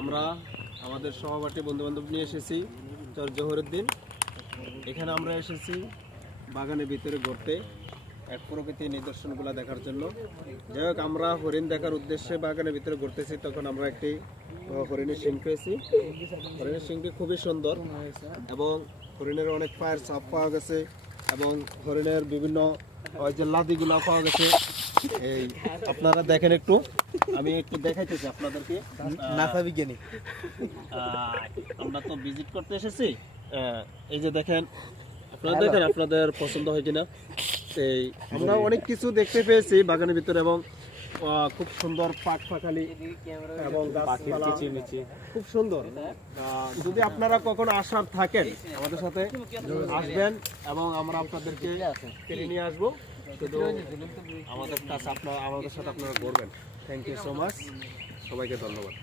আমরা আমাদের সহপাঠী বন্ধু-বান্ধব নিয়ে এসেছি চর জহুরুদ্দিন। এখানে আমরা এসেছি বাগানের ভিতরে ঘুরতে, এক প্রকৃতির নিদর্শনগুলো দেখার জন্য। যাই হোক, আমরা হরিণ দেখার উদ্দেশ্যে বাগানের ভিতরে ঘুরতেছি, তখন আমরা একটি হরিণের শিং পেয়েছি। হরিণের শিংটি খুবই সুন্দর এবং হরিণের অনেক পায়ের ছাপ পাওয়া গেছে এবং হরিণের বিভিন্ন ওই যে লাদিগুলো পাওয়া গেছে। এই আপনারা দেখেন, একটু আমি একটু দেখাইতেছি আপনাদেরকে। নাসা বিজ্ঞানী আমরা তো ভিজিট করতে এসেছি। এই যে দেখেন, আপনারা দেখেন আপনাদের পছন্দ হয় কিনা। এই আমরা অনেক কিছু দেখতে পেয়েছি বাগানের ভিতরে এবং খুব সুন্দর পাট পাখালি এবং গাছপালা খুব সুন্দর। যদি আপনারা কখনো আসার থাকেন আমাদের সাথে আসবেন এবং আমরা আপনাদেরকে কিনে নিয়ে আসবো। শুধু আমাদের সাথে আপনারা ঘুরবেন। থ্যাংক ইউ সো মাচ, সবাইকে ধন্যবাদ।